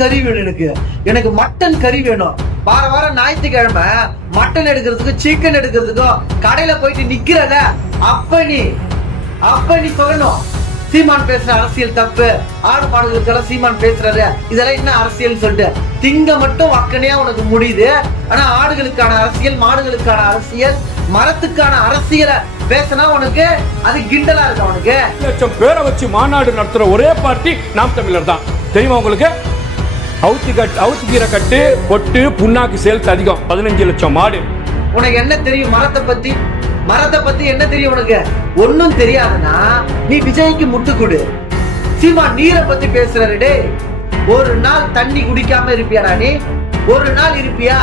கறி வேணும், எனக்கு மட்டன் கறி வேணும். வாரம் ஞாயிற்றுக்கிழமை மட்டன் எடுக்கிறதுக்கும் சிக்கன் எடுக்கிறதுக்கும் கடையில போயிட்டு நிக்கிறத அப்ப நீ சொல்லணும் சீமான் பேசுற அரசியல் தப்பு, ஆடு மாடுகளுக்கெல்லாம் சீமான் பேசுறாரு, இதெல்லாம் என்ன அரசியல் சொல்லிட்டு திங்க மட்டும் வக்கனையா உனக்கு முடியுது. ஆனா ஆடுகளுக்கான அரசியல், மாடுகளுக்கான அரசியல், மரத்துக்கான அரசியலை பேசினா உனக்கு அது கிண்டலா இருக்கு. உனக்கு 1 லட்சம் பேரை வச்சு மாநாடு நடத்துற ஒரே பார்ட்டி நாம் தமிழர் தான். தெரியுமா உங்களுக்கு? அவுத்திக்கீரை கட்டு கொட்டு புண்ணாக்கு சேல்ஸ் அதிகம். 15 லட்சம் மாடு. உனக்கு என்ன தெரியும் மரத்தை பத்தி என்ன தெரியும் உனக்கு? ஒன்னும் தெரியாதுன்னா நீ விஜய்க்கு முட்டு கொடு. சீமா நீரை பத்தி பேசுறாரு. டே, ஒரு நாள் தண்ணி குடிக்காம இருப்பியாடா நீ? ஒரு நாள் இருப்பியா?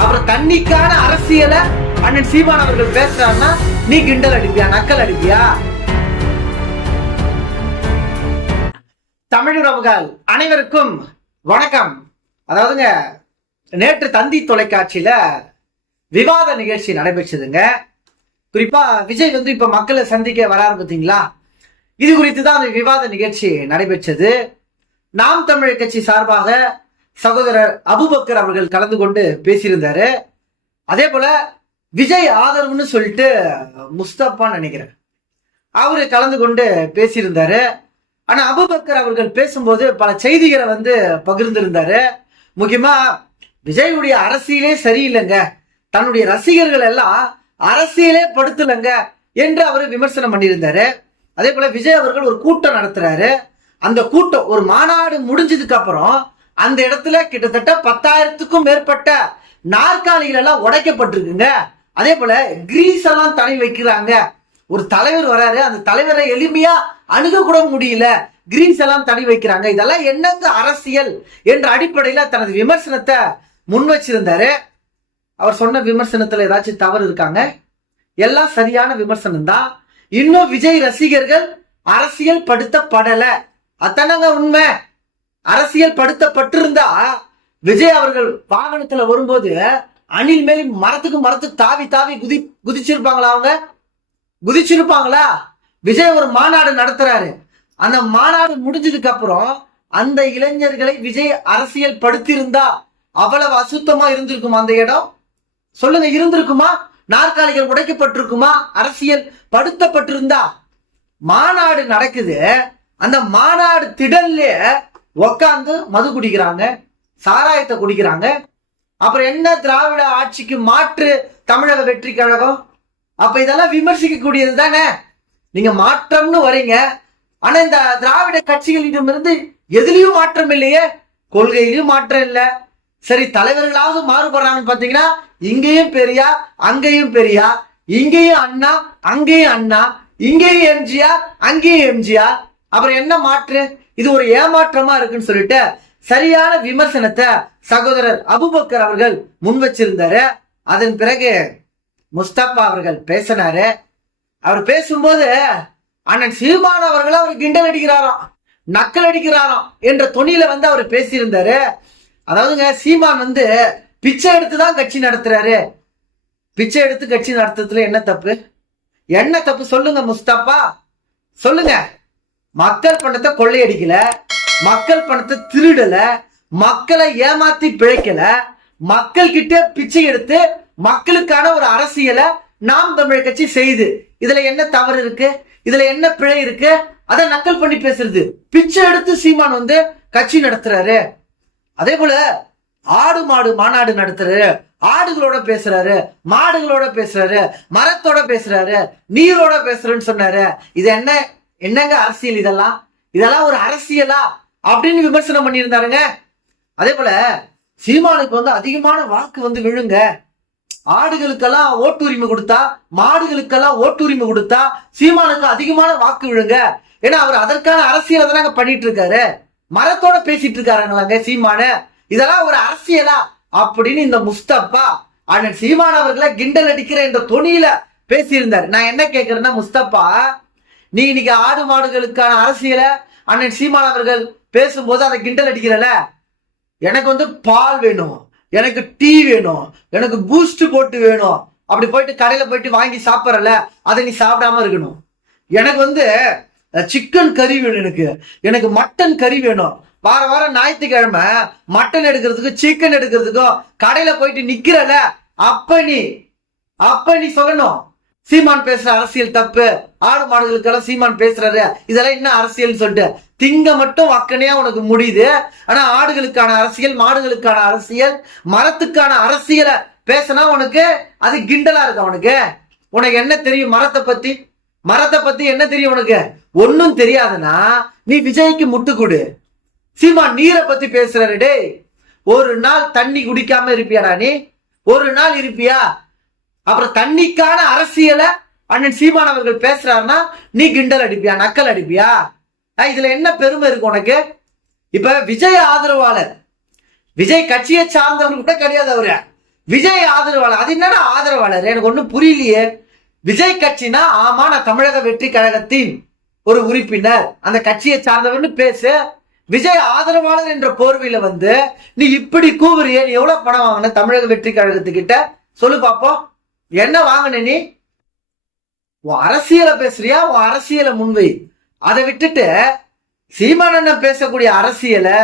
அப்புறம் தண்ணிக்கான அரசியலை அண்ணன் சீமான் அவர்கள் பேசுறாருன்னா நீ கிண்டல் அடிப்பியா, நக்கல் அடிப்பியா? தமிழுறவுகள் அனைவருக்கும் வணக்கம். அதாவதுங்க, நேற்று தந்தி தொலைக்காட்சியில விவாத நிகழ்ச்சி நடைபெற்றதுங்க. குறிப்பா விஜய் இப்ப மக்களை சந்திக்க வர ஆரம்பித்தீங்களா, இது குறித்து தான் அந்த விவாத நிகழ்ச்சி நடைபெற்றது. நாம் தமிழர் கட்சி சார்பாக சகோதரர் அபுபக்கர் அவர்கள் கலந்து கொண்டு பேசியிருந்தாரு. அதே போல விஜய் ஆதரவுன்னு சொல்லிட்டு முஸ்தபா நினைக்கிறேன், அவரு கலந்து கொண்டு பேசியிருந்தாரு. ஆனா அபுபக்கர் அவர்கள் பேசும்போது பல செய்திகளை பகிர்ந்திருந்தாரு. முக்கியமா விஜயுடைய அரசியலே சரியில்லைங்க, தன்னுடைய ரசிகர்கள் எல்லாம் அரசியலே படுத்தலைங்க என்று அவர் விமர்சனம் பண்ணியிருந்தாரு. அதே போல விஜய் அவர்கள் ஒரு கூட்டம் நடத்துறாரு. அந்த கூட்டம் ஒரு மாநாடு முடிஞ்சதுக்கு அப்புறம் அந்த இடத்துல கிட்டத்தட்ட 10,000க்கும் மேற்பட்ட நாற்காலிகள் எல்லாம் உடைக்கப்பட்டிருக்குங்க. அதே போல கிரீஸ் எல்லாம் தடை வைக்கிறாங்க. ஒரு தலைவர் வராரு, அந்த தலைவரை எளிமையா அணுக கூட முடியல, கிரீஸ் எல்லாம் தடை வைக்கிறாங்க. இதெல்லாம் என்னங்க அரசியல் என்ற அடிப்படையில தனது விமர்சனத்தை முன் வச்சிருந்தாரு. அவர் சொன்ன விமர்சனத்துல ஏதாச்சும் தவறு இருக்காங்க? எல்லாம் சரியான விமர்சனம் தான். இன்னும் விஜய் ரசிகர்கள் அரசியல் படுத்தப்படல, அத்தனங்க உண்மை. அரசியல் படுத்தப்பட்டிருந்தா விஜய் அவர்கள் வாகனத்துல வரும்போது அணில் மேல் மரத்துக்கு தாவி குதிச்சிருப்பாங்களா? அவங்க குதிச்சிருப்பாங்களா? விஜய் ஒரு மாநாடு நடத்துறாரு. அந்த மாநாடு முடிஞ்சதுக்கு அப்புறம் அந்த இளைஞர்களை விஜய் அரசியல் படுத்திருந்தா அவ்வளவு அசுத்தமா இருந்திருக்குமா அந்த இடம்? சொல்லுங்க, இருந்திருக்குமா? நாற்காலிகள் உடைக்கப்பட்டிருக்குமா? அரசியல் படுத்தப்பட்டிருந்தா? மாநாடு நடக்குது, அந்த மாநாடு திடல்ல உக்காந்து மது குடிக்கிறாங்க, சாராயத்தை குடிக்கிறாங்க. அப்புறம் என்ன திராவிட ஆட்சிக்கு மாற்று தமிழக வெற்றி கழகம்? அப்ப இதெல்லாம் விமர்சிக்க கூடியது தானே. நீங்க மாற்றம்னு வரீங்க, ஆனா இந்த திராவிட கட்சிகளிடமிருந்து எதுலயும் மாற்றம் இல்லையே, கொள்கையிலும் மாற்றம் இல்லை. சரி, தலைவர்களாவது மாறுபடுறாங்கன்னு பாத்தீங்கன்னா இங்கேயும் பெரியா, அங்கேயும் பெரியா, இங்கேயும் அண்ணா, அங்கேயும் அண்ணா, இங்கேயும் எம்ஜிஆர், அங்கேயும் எம்ஜிஆர். அப்புறம் என்ன மாற்று? இது ஒரு ஏமாற்றமா இருக்குன்னு சொல்லிட்டு சரியான விமர்சனத்தை சகோதரர் அபுபக்கர் அவர்கள் முன் வச்சிருந்தாரு. அதன் பிறகு முஸ்தபா அவர்கள் பேசினாரு. அவர் பேசும்போது அண்ணன் சீமான் அவர்களை அவர் கிண்டல் அடிக்கிறாராம், நக்கல் அடிக்கிறாராம் என்ற தொனியில அவர் பேசியிருந்தாரு. அதாவதுங்க, சீமான் பிச்சை எடுத்துதான் கட்சி நடத்துறாரு. பிச்சை எடுத்து கட்சி நடத்துறதுல என்ன தப்பு? என்ன தப்பு சொல்லுங்க முஸ்தபா, சொல்லுங்க. மக்கள் பணத்தை கொள்ளையடிக்கல, மக்கள் பணத்தை திருடல, மக்களை ஏமாத்தி பிழைக்கல, மக்கள் கிட்ட பிச்சை எடுத்து மக்களுக்கான ஒரு அரசியலை நாம் தமிழர் கட்சி செய்து, இதுல என்ன தவறு இருக்கு? இதுல என்ன பிழை இருக்கு? அதை நக்கல் பண்ணி பேசுறது. பிச்சை எடுத்து சீமான் கட்சி நடத்துறாரு. அதே போல ஆடு மாடு மாநாடு நடத்துறாரு, ஆடுகளோட பேசுறாரு, மாடுகளோட பேசுறாரு, மரத்தோட பேசுறாரு, நீரோட பேசுறேன்னு சொன்னாரு. இது என்னங்க அரசியல்? இதெல்லாம் ஒரு அரசியலா அப்படின்னு விமர்சனம் பண்ணியிருந்தாருங்க. அதே போல சீமானுக்கு அதிகமான வாக்கு விழுங்க. ஆடுகளுக்கெல்லாம் ஓட்டுரிமை கொடுத்தா, மாடுகளுக்கெல்லாம் ஓட்டுரிமை கொடுத்தா சீமானுக்கு அதிகமான வாக்கு விழுங்க. ஏன்னா அவர் அதற்கான அரசியலை தானங்க பண்ணிட்டு இருக்காரு. மரத்தோட பேசிட்டு இருக்காருங்களாங்க சீமான. இதெல்லாம் ஒரு அரசியலா அப்படின்னு இந்த முஸ்தபா அண்ணன் சீமான் அவர்களை கிண்டல் அடிக்கிற இந்த தொனியில பேசியிருந்தாரு. நான் என்ன கேட்கிறேன்னா, முஸ்தபா, நீ இன்னைக்கு ஆடு மாடுகளுக்கான அரசியலை அண்ணன் சீமான் அவர்கள் பேசும்போது அதை கிண்டல் அடிக்கிறல. எனக்கு பால் வேணும், எனக்கு டீ வேணும், எனக்கு பூஸ்ட் போட்டு வேணும், அப்படி போயிட்டு கடையில போயிட்டு வாங்கி சாப்பிடறல, அதை நீ சாப்பிடாம இருக்கணும். எனக்கு சிக்கன் கறி வேணும், எனக்கு மட்டன் கறி வேணும் வாரம் ஞாயிற்றுக்கிழமை மட்டன் எடுக்கிறதுக்கும் சிக்கன் எடுக்கிறதுக்கும் கடையில போயிட்டு நிக்கிறல, அப்ப நீ சொல்லணும் சீமான் பேசுற அரசியல் தப்பு, ஆடு மாடுகளுக்கெல்லாம் சீமான் பேசுறாரு, இதெல்லாம் என்ன அரசியல் சொல்லிட்டு. திங்க மட்டும் வக்கனையா உனக்கு முடியுது, ஆனா ஆடுகளுக்கான அரசியல், மாடுகளுக்கான அரசியல், மரத்துக்கான அரசியலை பேசினா உனக்கு அது கிண்டலா இருக்கு. உனக்கு என்ன தெரியும் மரத்தை பத்தி என்ன தெரியும் உனக்கு? ஒன்னும் தெரியாதுன்னா நீ விஜய்க்கு முட்டு கொடு. சீமான் நீரை பத்தி பேசுறாரு. டேய், ஒரு நாள் தண்ணி குடிக்காம இருப்பியாடா நீ? ஒரு நாள் இருப்பியா? அப்புறம் தண்ணிக்கான அரசியலை அண்ணன் சீமான் அவர்கள் பேசுறாருன்னா நீ கிண்டல் அடிப்பியா, நக்கல் அடிப்பியா? இதுல என்ன பெருமை இருக்கு உனக்கு? இப்ப விஜய் ஆதரவாளர், விஜய் கட்சியை சார்ந்தவங்க கூட கிடையாது அவரு, விஜய் ஆதரவாளர். அது என்னடா ஆதரவாளர்? எனக்கு ஒண்ணும் புரியலையே. விஜய் கட்சினா ஆமா நான் தமிழக வெற்றி கழகத்தின் ஒரு உறுப்பினர், அந்த கட்சியை சார்ந்தவர்னு பேசு. விஜய் ஆதரவாளர் என்ற போர்வையில நீ இப்படி கூவுறிய. நீ எவ்வளவு பணம் வாங்கின தமிழக வெற்றி கழகத்துக்கிட்ட? சொல்லு பாப்போம், என்ன வாங்கின நீ? உன் அரசியலை பேசுறியா? உன் அரசியலை முன்வை. அதை விட்டுட்டு சீமானண்ணன் பேசக்கூடிய அரசியலை,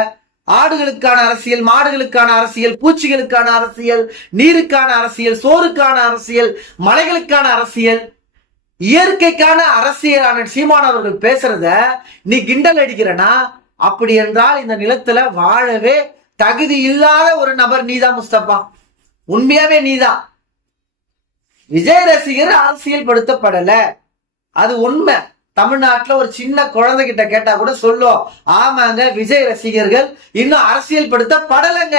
ஆடுகளுக்கான அரசியல், மாடுகளுக்கான அரசியல், பூச்சிகளுக்கான அரசியல், நீருக்கான அரசியல், சோறுக்கான அரசியல், மலைகளுக்கான அரசியல், இயற்கைக்கான அரசியலான சீமான் அவர்கள் பேசுறத நீ கிண்டல் அடிக்கிறனா, அப்படி என்றால் இந்த நிலத்துல வாழவே தகுதி இல்லாத ஒரு நபர் நீதான் முஸ்தபா. உண்மையாவே நீதான். விஜய் ரசிகர் அரசியல் படுத்தப்படல, அது உண்மை. தமிழ்நாட்டுல ஒரு சின்ன குழந்தைகிட்ட கேட்டா கூட சொல்லும், ஆமாங்க விஜய் ரசிகர்கள் இன்னும் அரசியல் படுத்தப்படலைங்க.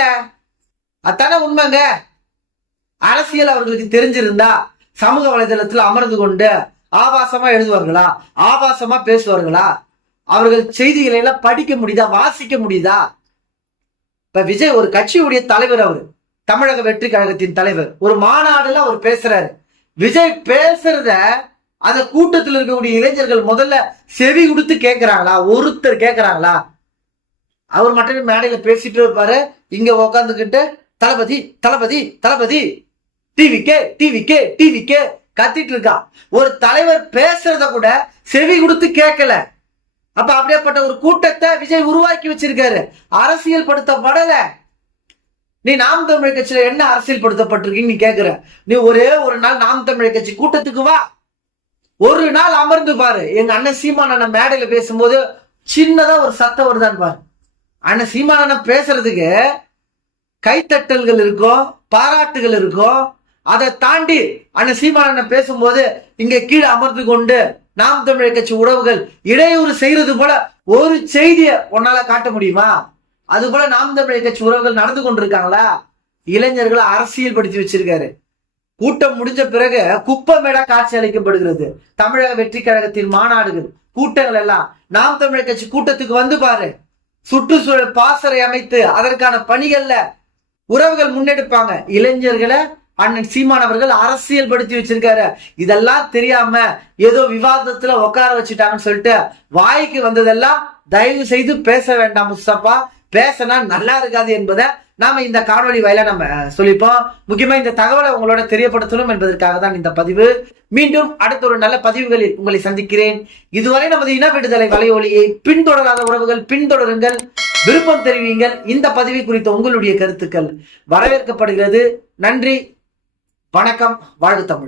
அதான உண்மைங்க. அரசியல் அவர்களுக்கு தெரிஞ்சிருந்தா சமூக வலைதளத்தில் அமர்ந்து கொண்டு ஆபாசமா எழுதுவார்களா, ஆபாசமா பேசுவார்களா? அவர்கள் செய்திகளை எல்லாம் படிக்க முடியுதா, வாசிக்க முடியுதா? இப்ப விஜய் ஒரு கட்சியுடைய தலைவர், அவரு தமிழக வெற்றி கழகத்தின் தலைவர். ஒரு மாநாடுல அவர் பேசுறாரு. விஜய் பேசுறத அந்த கூட்டத்தில் இருக்கக்கூடிய இளைஞர்கள் முதல்ல செவி கொடுத்து கேட்கிறாங்களா? ஒருத்தர் கேட்கிறாங்களா? அவர் மட்டும் மேடையில பேசிட்டு இருப்பாரு, இங்க உக்காந்துக்கிட்டு தளபதி தளபதி தளபதி டிவிக்கே கத்திட்டு இருக்கா. ஒரு தலைவர் பேசுறத கூட செவி கொடுத்து கேட்கல. அப்ப அப்படியேப்பட்ட ஒரு கூட்டத்தை விஜய் உருவாக்கி வச்சிருக்காரு. அரசியல் படுத்தப்படல. நீ நாம் தமிழர் கட்சியில என்ன அரசியல் படுத்தப்பட்டிருக்கீங்க நீ கேக்குற? நீ ஒரே ஒரு நாள் நாம் தமிழர் கட்சி கூட்டத்துக்கு வா, ஒரு நாள் அமர்ந்து பாரு. எங்க அண்ணன் சீமான் அண்ணன் மேடையில பேசும்போது சின்னதா ஒரு சத்தம் வருதான்னு பாரு. அண்ணன் சீமான் அண்ணன் பேசுறதுக்கு கைத்தட்டல்கள் இருக்கும், பாராட்டுகள் இருக்கும். அதை தாண்டி அண்ணன் சீமான் அண்ணன் பேசும்போது இங்க கீழே அமர்ந்து கொண்டு நாம் தமிழர் கட்சி உறவுகள் இடையூறு செய்யறது போல ஒரு செய்தியை உன்னால காட்ட முடியுமா? அது போல நாம் தமிழர் கட்சி உறவுகள் நடந்து கொண்டிருக்காங்களா? இளைஞர்களை அரசியல் படுத்தி வச்சிருக்காரு. கூட்டம் முடிஞ்ச பிறகு குப்பமேடா காட்சி அளிக்கப்படுகிறது. தமிழக வெற்றி கழகத்தின் மாநாடுகள், கூட்டங்கள் எல்லாம் நாம் தமிழர் கட்சி கூட்டத்துக்கு வந்து பாரு. சுற்றுச்சூழல் பாசறை அமைத்து அதற்கான பணிகள்ல உறவுகள் முன்னெடுப்பாங்க. இளைஞர்களை அண்ணன் சீமான் அவர்கள் அரசியல் படுத்தி வச்சிருக்காரு. இதெல்லாம் தெரியாம ஏதோ விவாதத்துல உட்கார வச்சுட்டாங்கன்னு சொல்லிட்டு வாய்க்கு வந்ததெல்லாம் தயவு செய்து பேச வேண்டாம் முஸ்தபா. பேசினா நல்லா இருக்காது என்பதை நாம இந்த காணொலி வாயில நம்ம சொல்லிப்போம். முக்கியமா இந்த தகவலை உங்களோட தெரியப்படுத்தணும் என்பதற்காக தான் இந்த பதிவு. மீண்டும் அடுத்த ஒரு நல்ல பதிவுகளில் உங்களை சந்திக்கிறேன். இதுவரை நமது இன விடுதலை வலையொலியை பின்தொடராத உறவுகள் பின்தொடருங்கள், விருப்பம் தெரிவிங்கள். இந்த பதிவை குறித்த உங்களுடைய கருத்துக்கள் வரவேற்கப்படுகிறது. நன்றி, வணக்கம், வாழ்க தமிழ்.